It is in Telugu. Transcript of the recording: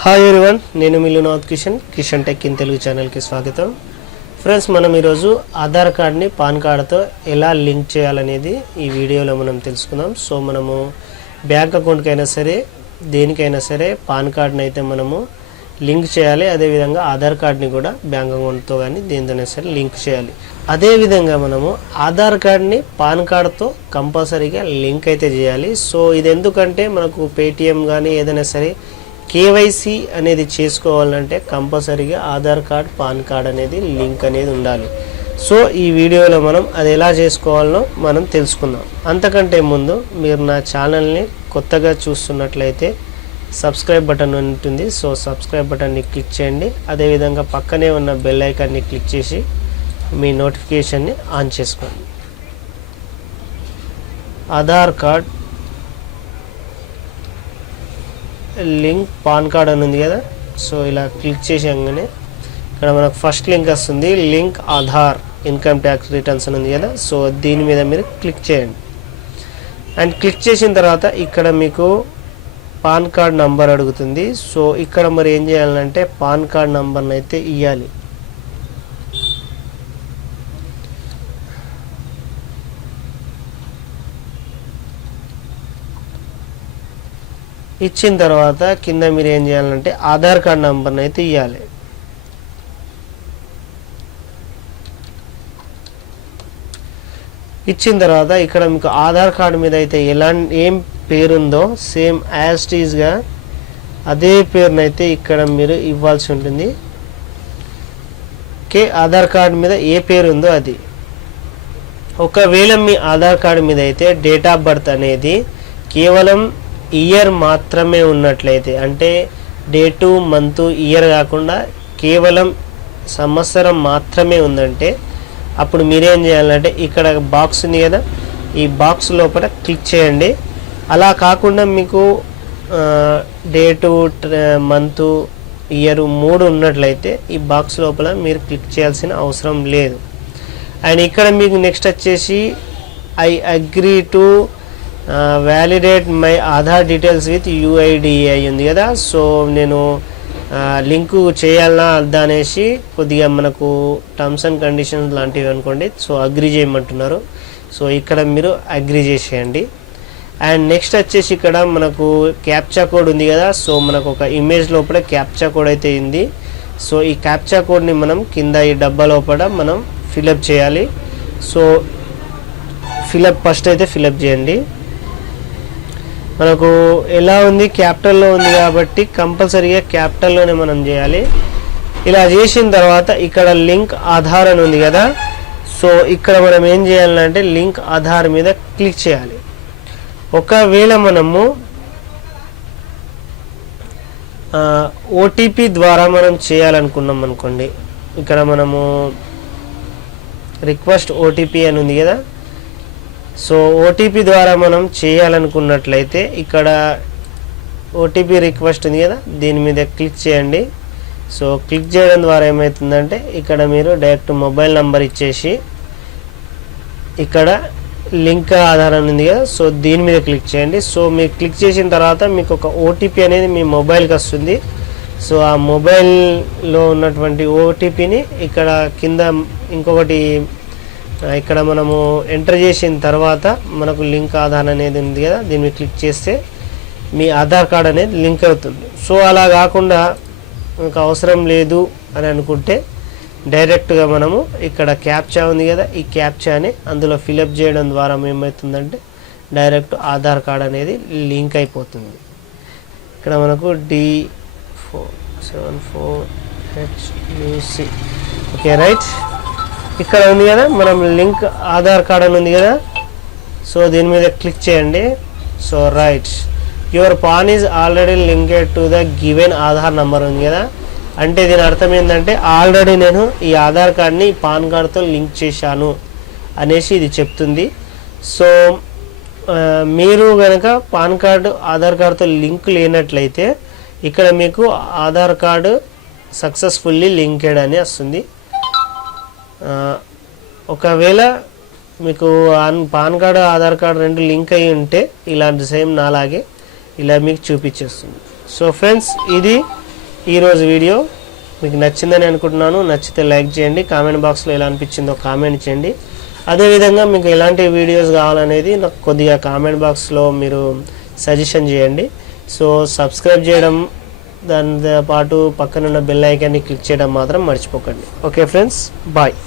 హాయ్ ఎవ్రీవన్, నేను మిలునాథ్ కిషన్ టెక్ ఇన్ తెలుగు ఛానల్కి స్వాగతం. ఫ్రెండ్స్, మనం ఈరోజు ఆధార్ కార్డ్ని పాన్ కార్డ్తో ఎలా లింక్ చేయాలనేది ఈ వీడియోలో మనం తెలుసుకుందాం. సో మనము బ్యాంక్ అకౌంట్కి అయినా సరే దేనికైనా సరే పాన్ కార్డ్ని అయితే మనము లింక్ చేయాలి. అదేవిధంగా ఆధార్ కార్డ్ని కూడా బ్యాంక్ అకౌంట్తో కానీ దేనితోనైనా సరే లింక్ చేయాలి. అదేవిధంగా మనము ఆధార్ కార్డ్ని పాన్ కార్డ్తో కంపల్సరీగా లింక్ అయితే చేయాలి. సో ఇది ఎందుకంటే మనకు పేటిఎం కానీ ఏదైనా సరే కేవైసీ అనేది చేసుకోవాలంటే కంపల్సరీగా ఆధార్ కార్డ్ పాన్ కార్డ్ అనేది లింక్ అనేది ఉండాలి. సో ఈ వీడియోలో మనం అది ఎలా చేసుకోవాలో మనం తెలుసుకుందాం. అంతకంటే ముందు మీరు నా ఛానల్ని కొత్తగా చూస్తున్నట్లయితే సబ్స్క్రైబ్ బటన్ ఉంటుంది. సో సబ్స్క్రైబ్ బటన్ని క్లిక్ చేయండి. అదేవిధంగా పక్కనే ఉన్న బెల్ ఐకాన్ని క్లిక్ చేసి మీ నోటిఫికేషన్ని ఆన్ చేసుకోండి. Aadhaar card link pan card అని ఉంది కదా, సో ఇలా క్లిక్ చేసాగానే ఇక్కడ మనకు ఫస్ట్ లింక్ వస్తుంది, link Aadhaar income tax returns అని ఉంది కదా. సో దీని మీద మీరు క్లిక్ చేయండి. అండ్ క్లిక్ చేసిన తర్వాత ఇక్కడ మీకు పాన్ కార్డ్ నంబర్ అడుగుతుంది. సో ఇక్కడ మరి ఏం చేయాలంటే పాన్ కార్డ్ నంబర్ని అయితే ఇవ్వాలి. ఇచ్చిన తర్వాత కింద మీరు ఏం చేయాలంటే ఆధార్ కార్డ్ నంబర్ని అయితే ఇవ్వాలి. ఇచ్చిన తర్వాత ఇక్కడ మీకు ఆధార్ కార్డు మీద అయితే ఏం పేరుందో సేమ్ యాజ్ టీజ్గా అదే పేరునైతే ఇక్కడ మీరు ఇవ్వాల్సి ఉంటుంది. ఆధార్ కార్డు మీద ఏ పేరు ఉందో అది. ఒకవేళ మీ ఆధార్ కార్డు మీద అయితే డేట్ ఆఫ్ బర్త్ అనేది కేవలం ఇయర్ మాత్రమే ఉన్నట్లయితే, అంటే డేటు మంత్ ఇయర్ కాకుండా కేవలం సంవత్సరం మాత్రమే ఉందంటే అప్పుడు మీరేం చేయాలంటే ఇక్కడ బాక్స్ ఉంది కదా, ఈ బాక్స్ లోపల క్లిక్ చేయండి. అలా కాకుండా మీకు డేటు మంత్ ఇయర్ 3 ఉన్నట్లయితే ఈ బాక్స్ లోపల మీరు క్లిక్ చేయాల్సిన అవసరం లేదు. అండ్ ఇక్కడ మీకు నెక్స్ట్ వచ్చేసి I agree to validate my Aadhaar details with UIDA ఉంది కదా. సో నేను లింకు చేయాలన్నా వద్దా అనేసి కొద్దిగా మనకు టర్మ్స్ అండ్ కండిషన్స్ లాంటివి అనుకోండి. సో అగ్రీ చేయమంటున్నారు. సో ఇక్కడ మీరు అగ్రీ చేసేయండి. అండ్ నెక్స్ట్ వచ్చేసి ఇక్కడ మనకు క్యాప్చా కోడ్ ఉంది కదా. సో మనకు ఒక ఇమేజ్ లోపల క్యాప్చా కోడ్ అయితే ఉంది. సో ఈ క్యాప్చా కోడ్ని మనం కింద ఈ డబ్బా లోపల మనం ఫిలప్ చేయాలి. సో ఫస్ట్ అయితే ఫిలప్ చేయండి. మనకు ఎలా ఉంది, క్యాపిటల్లో ఉంది కాబట్టి కంపల్సరీగా క్యాపిటల్లోనే మనం చేయాలి. ఇలా చేసిన తర్వాత ఇక్కడ లింక్ ఆధార్ అని ఉంది కదా. సో ఇక్కడ మనం ఏం చేయాలంటే లింక్ ఆధార్ మీద క్లిక్ చేయాలి. ఒకవేళ మనము ఓటీపీ ద్వారా మనం చేయాలనుకున్నాం అనుకోండి, ఇక్కడ మనము రిక్వెస్ట్ ఓటీపీ అని ఉంది కదా. సో ఓటీపీ ద్వారా మనం చేయాలనుకున్నట్లయితే ఇక్కడ ఓటీపీ రిక్వెస్ట్ ఉంది కదా, దీని మీద క్లిక్ చేయండి. సో క్లిక్ చేయడం ద్వారా ఏమవుతుందంటే ఇక్కడ మీరు డైరెక్ట్ మొబైల్ నంబర్ ఇచ్చేసి ఇక్కడ లింక్ ఆధారం ఉంది కదా, సో దీని మీద క్లిక్ చేయండి. సో మీరు క్లిక్ చేసిన తర్వాత మీకు ఒక ఓటీపీ అనేది మీ మొబైల్కి వస్తుంది. సో ఆ మొబైల్లో ఉన్నటువంటి ఓటీపీని ఇక్కడ కింద ఇంకొకటి ఇక్కడ మనము ఎంటర్ చేసిన తర్వాత మనకు లింక్ ఆధార్ అనేది ఉంది కదా, దీన్ని క్లిక్ చేస్తే మీ ఆధార్ కార్డ్ అనేది లింక్ అవుతుంది. సో అలా కాకుండా మీకు అవసరం లేదు అని అనుకుంటే డైరెక్ట్గా మనము ఇక్కడ క్యాప్చా ఉంది కదా, ఈ క్యాప్చాని అందులో ఫిలప్ చేయడం ద్వారా ఏమవుతుందంటే డైరెక్ట్ ఆధార్ కార్డ్ అనేది లింక్ అయిపోతుంది. ఇక్కడ మనకు D474HUC ఓకే రైట్, ఇక్కడ ఉంది కదా మనం లింక్ ఆధార్ కార్డ్ అని ఉంది కదా. సో దీని మీద క్లిక్ చేయండి. So right, your pan is already linked to the given Aadhaar number ఉంది కదా. అంటే దీని అర్థం ఏంటంటే ఆల్రెడీ నేను ఈ ఆధార్ కార్డ్ని పాన్ కార్డ్తో లింక్ చేశాను అనేసి ఇది చెప్తుంది. సో మీరు కనుక పాన్ కార్డు ఆధార్ కార్డ్తో లింక్ లేనట్లయితే ఇక్కడ మీకు ఆధార్ కార్డు సక్సెస్ఫుల్లీ లింకెడ్ అని వస్తుంది. ఒకవేళ మీకు పాన్ కార్డు ఆధార్ కార్డు రెండు లింక్ అయ్యి ఉంటే ఇలాంటి సేమ్ నాలాగే ఇలా మీకు చూపించేస్తుంది. సో ఫ్రెండ్స్, ఇది ఈరోజు వీడియో మీకు నచ్చిందని అనుకుంటున్నాను. నచ్చితే లైక్ చేయండి, కామెంట్ బాక్స్లో ఎలా అనిపించిందో కామెంట్ చేయండి. అదేవిధంగా మీకు ఎలాంటి వీడియోస్ కావాలనేది నాకు కొద్దిగా కామెంట్ బాక్స్లో మీరు సజెషన్ చేయండి. సో సబ్స్క్రైబ్ చేయడం, దానితో పాటు పక్కనున్న బెల్ ఐకాన్ని క్లిక్ చేయడం మాత్రం మర్చిపోకండి. Okay friends, bye.